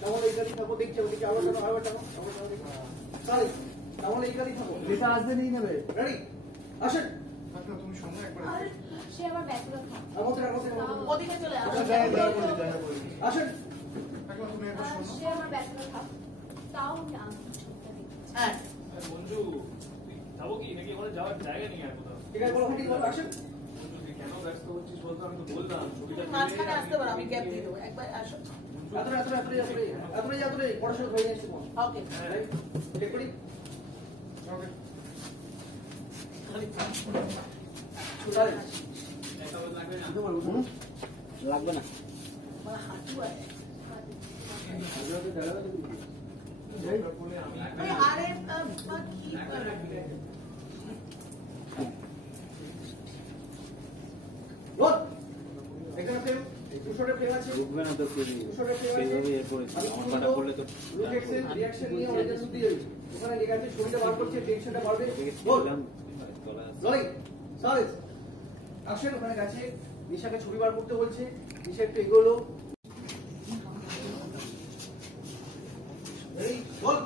তাহলে এইখানেই থাকো, দেখছি ওদিকে আবার টানো, আবার টানো, আবার টানো দেখি। তাহলে তাহলে এইখানেই থাকো। এটা আসবে নিয়ে নেবে। রেডি? আসেন। তুমি সঙ্গে একবার সে আবার ব্যাচেলর আমাদের ওদিকে চলে আসে। আসেন। একবার তুমি একবার শোনো। সে আমার ব্যাচেলর থাক। তাও আমি আঙ্কেল ছবিটা দেখছি। হ্যাঁ। মঞ্জু যাবো কি নাকি ওখানে যাওয়ার জায়গা নেই আর কোথাও? ঠিক আছে বলো, ঠিক বলো, আসেন। মঞ্জু তুই কেন ব্যস্ত হচ্ছিস বলতো, আমি তো বললাম ছবিটা মাঝখানে আসতে পারো, আমি গ্যাপ দিয়ে দেবো। একবার আসো। এতটাই পড়াশোনা হয়ে যাচ্ছে তোমার। ওকে। চেক করি। ওকে। লাগবে না। আমার হাঁটু আছে। বলে আমি আরে কি রোড এখানে ফ্রেম, দুশোটা ফ্রেম আছে। ঢুকবে না তো কেউ, সেইভাবে এর করেছি। আমার পাটা করলে তো রিঅ্যাকশন নিয়ে অনেকটা শুনতে যাবে। ওখানে লেখা আছে ছবিটা বার করছে, টেনশনটা বাড়বে। Rolling size action. ওখানে গেছে নিশাকে ছবি বার করতে বলছে, নিশা একটু এগোলো। রেডি বল।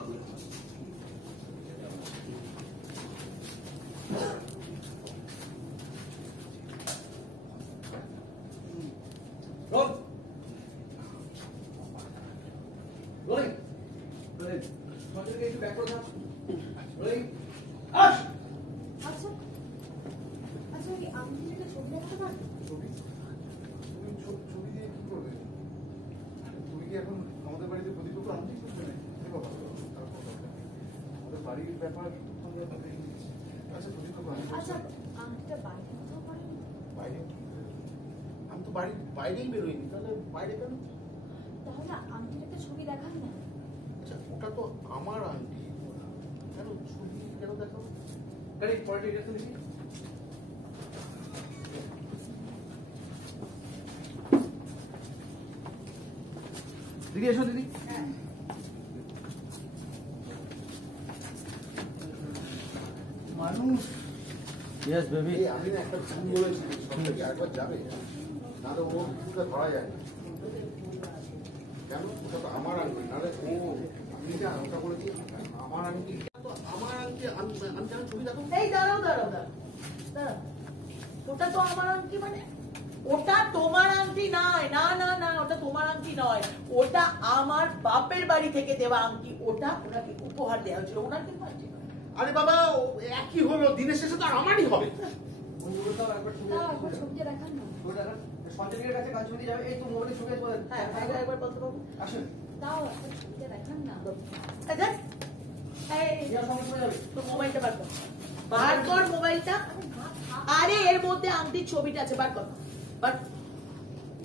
রোল রোলিং রোলিং সঞ্জয়কে একটু ব্যাক করে দাও। রোলিং আশ। আচ্ছা আচ্ছা কি আমি কি একটা ছবি দেখাতে পারবো? ছবি ছবি দিয়ে কি করবে? তুমি কি এখন আমাদের বাড়িতে প্রতিপক্ষ আনতে করবে না? আমাদের বাড়ির ব্যাপার আমরা দেখে নিচ্ছি। আচ্ছা প্রতিপক্ষ আনতে আচ্ছা আংটিটা বাইরে কোথাও পারিনি? বাইরে আমি তো বাড়ির বাইরেই বেরোইনি, তাহলে বাইরে কেন? তাহলে আংটির একটা ছবি দেখান না। আচ্ছা ওটা তো আমার আন্টি, কেন ছবি কেন দেখাবো? রেডি পরে ডিটেইলস লিখি। দিদি এসো দিদি। মানুষ ইয়েস বেবি। আমি না একটা ভুল বলেছি, সঙ্গে কি একবার যাবে? নাহলে ও কিছুটা ধরা যায় না। কেন? ওটা তো আমার আন্টি, নাহলে ও আমি যা ওটা বলেছি আমার আন্টি, তো আমার আন্টি। আমি কেন ছবি দেখো? এই দাঁড়াও দাঁড়াও দাঁড়াও দাঁড়াও, ওটা তো আমার আংটি, মানে ওটা তোমার আংটি নয়। না না না, ওটা তোমার আংটি নয়, ওটা আমার বাপের বাড়ি থেকে দেওয়া আংটি। ওটা ওনাকে উপহার দেওয়া হয়েছিল, ওনার কিন্তু আংটি নয়। আরে বাবা একই হলো, দিনের শেষে তো আমারই হবে। বন্ধুগুলো দাও একবার ছবি। দাও একবার ছবিটা দেখান না। ছবি দেখান। সঞ্জয়ের কাছে কাজ ছবি যাবে। এই তো মোবাইলে ছবি আছে বলেন। হ্যাঁ একবার বলতে পারবো। আসেন। দাও একবার ছবিটা দেখান না। আচ্ছা এই ইয়া সঙ্গে চলে যাবে। তো মোবাইলটা বার কর, বার কর মোবাইলটা। আরে এর মধ্যে আংটির ছবিটা আছে, বার কর। বাট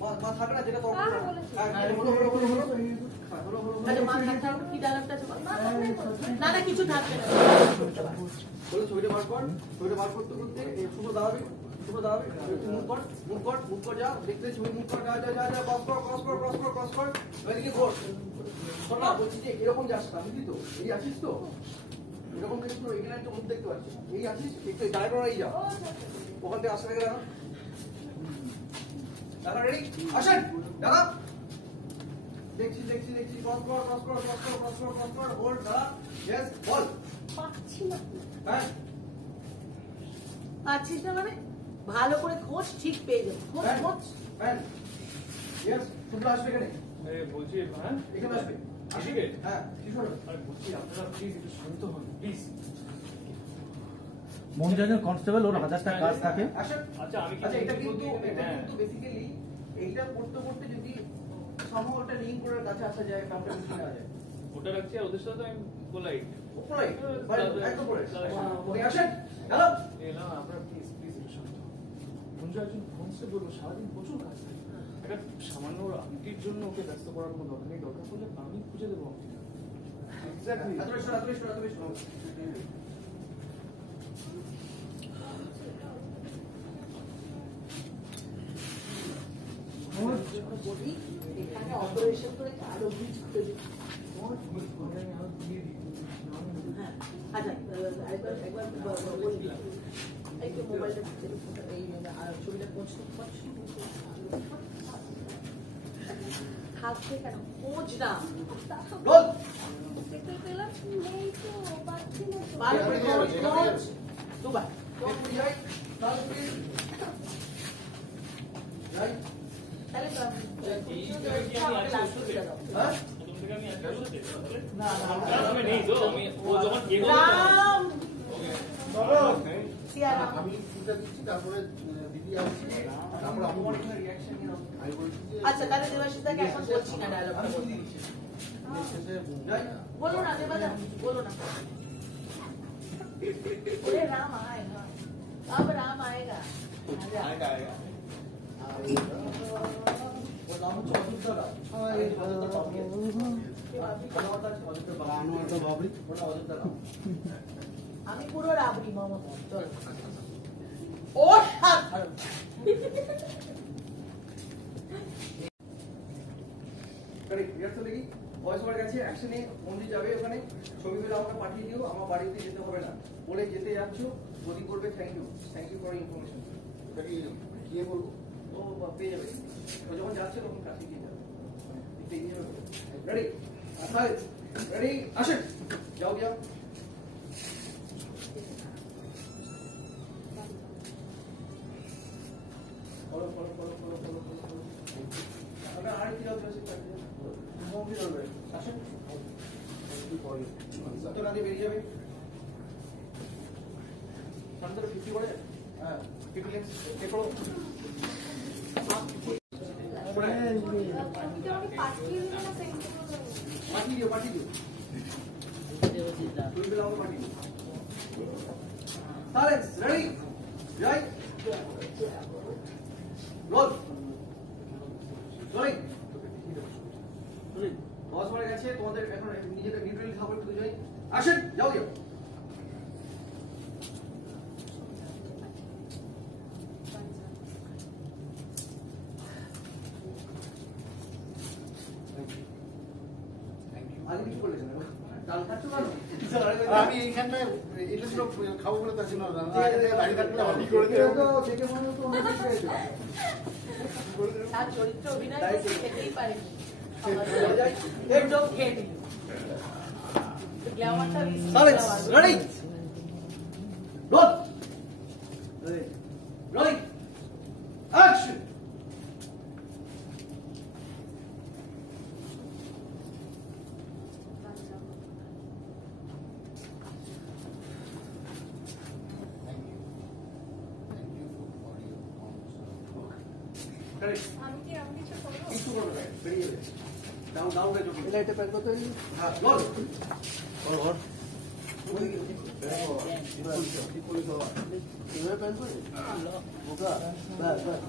মা থাকে না যেটা তখন হ্যাঁ, বলেছি। হলো হলো হলো হলো হলো হলো আচ্ছা মা থাকতে হবে, কি ডায়লগটা আছে বল। না না কিছু থাকবে না। বলে ছবিটা বার কর। ছবিটা বার করতে করতে শুভ দাঁড়াবে, শুভ দাঁড়াবে। মুভ কর, মুভ কর, মুভ কর, যা দেখতে ছবি মুভ কর, যা যা যা যা ক্রস কর, ক্রস কর, ক্রস কর, ক্রস কর। ওইদিকে ঘোর। শোন না, বলছি যে এরকম যাস না, বুঝলি তো? এই আছিস তো? এরকম কিছু তো, এখানে একটা মুখ দেখতে পাচ্ছিস। এই আছিস, একটু ডায়গ্রামে যা। ওখান থেকে আসতে গেলে না। দাদা রেডি? আসেন। দাদা দেখছি দেখছি দেখছি, ক্রস কর, ক্রস কর, ক্রস কর, ক্রস কর, ক্রস কর, হোল্ড, দাদা ইয়েস বল। পাচ্ছি না। হ্যাঁ পাচ্ছিস না মানে ভালো করে খোঁজ, ঠিক পেয়ে যাবো। খোঁজ হ্যাঁ খোঁজ। হ্যাঁ ইয়েস শুধু আসবে এখানে, বলছি হ্যাঁ এখানে আসবে। আসবে? হ্যাঁ কিশোর। আরে বলছি আপনারা প্লিজ একটু শান্ত হন প্লিজ। মঞ্জানের কনস্টেবল, ওর 1000টা কাজ থাকে। আসেন। আচ্ছা আমি আচ্ছা এটা কিন্তু বেসিক্যালি এইটা করতে করতে যদি সম্ভব একটা লিঙ্ক করে কাছে আসা যায়, কাউকে বুঝে নেওয়া যায়। ওটা রাখছি আর ওদের সাথে আমি পোলাইট। উপরে একদম উপরে। ওকে আসেন। হ্যালো না আপনারা প্লিজ প্লিজ একটু শান্ত হন। মঞ্জু একজন কনস্টেবল, সারাদিন প্রচুর কাজ থাকে। একটা সামান্য আংটির জন্য ওকে ব্যস্ত করার কোনো দরকার নেই। দরকার পড়লে আমি খুঁজে দেবো আংটিটা। এক্স্যাক্টলি। এত বেশি এত বেশি এত বেশি বলি এখানে অপারেশন করে আরো বীজ করে দিচ্ছি। হ্যাঁ আচ্ছা একবার একবার বলি একটু মোবাইলটা এই ছবিটা পৌঁছতে পারছি। থাকবে কেন? খোঁজ না। রোল দেখতে পেলাম নেই তো, পাচ্ছি না তো। বার করে খোঁজ, খোঁজ। দুবার। যাই তাহলে তুমি যাই তাহলে তো আমি- আমাকে last করে দাও। হ্যাঁ না, না, আমি নেই তো, ও যখন এগোবে রাম। সিয়ারাম। আমি ফুলটা দিচ্ছি, তারপরে দিদি আসছে, তারপরে আমি বলছি। আমি বলছি যে আচ্ছা তাহলে দেবাশিসদাকে এখন বলছি না ডায়লগটা আমি বলছি। শুনে দিচ্ছি শেষে যাই বলো না দেবাদা, বলো না। बोले राम आएगा, अब राम आएगा। ওর নাম হচ্ছে অযোধ্যা রাম। এই অযোধ্যা বাবরি। কথাবার্তা আছে অযোধ্যা বাবরি। ওটা অযোধ্যা রাম। আমি পুরো রাবড়ি মমতা। চল। ও সাধারণ। রিহার্সাল দেখি ভয়েস ওভার গেছে, অ্যাকশনে মন্দির যাবে, ওখানে ছবিগুলো আমাকে পাঠিয়ে দিও, আমার বাড়িতে যেতে হবে না, বলে যেতে যাচ্ছ যদি করবে থ্যাংক ইউ ফর ইনফরমেশন। ওটাকে গিয়ে বলবো। ও পেয়ে যাবে, ও যখন যাচ্ছে তখন কাছে গিয়ে যাবে, রেডি রেডি আসেন, যাও যাও। Follow follow follow follow follow follow follow. আমরা আর কি যাও আসেন, উত্তর আগে বেরিয়ে যাবে। সামনে 50 করে, হ্যাঁ 50 লেন্স কে করো। তুমি কি আমাকে পাঠিয়ে দিলে না সেন্ড করে দেবো? পাঠিয়ে দিও তুই বেলা আমাকে পাঠিয়ে দিও। সাইলেন্স রেডি যাই রোল রোলিং বস মারা গেছে, তোমাদের এখন নিজেদের নিউট্রালি খাবার একটু যাই, আসেন যাও যাও। আগে কিছু করলে কেন? ডাল খাচ্ছ কেন? আমি এইখানটায় এটা ছিল খাবো বলে তা ছিল না, দাঁড়িয়ে থাকলে আমি করে দেখে তো দেখে মনে হতো অনেক কিছু হয়েছে। তার চরিত্র অভিনয় তাই তো। করতে খেতেই পারেনি। একদম খেয়ে দিল। গ্ল্যামারটা বেশি silence Glamour. Ready roll rolling action. আমি কি এমন কিছু করবো? কিছু করবে না, বেরিয়ে যাবে। ডাউন ডাউন রে চোখ লাইটে প্যাক করতে হই। হ্যাঁ বল বল কি করে দাও এভাবে প্যাক করে বোকা বাস বাস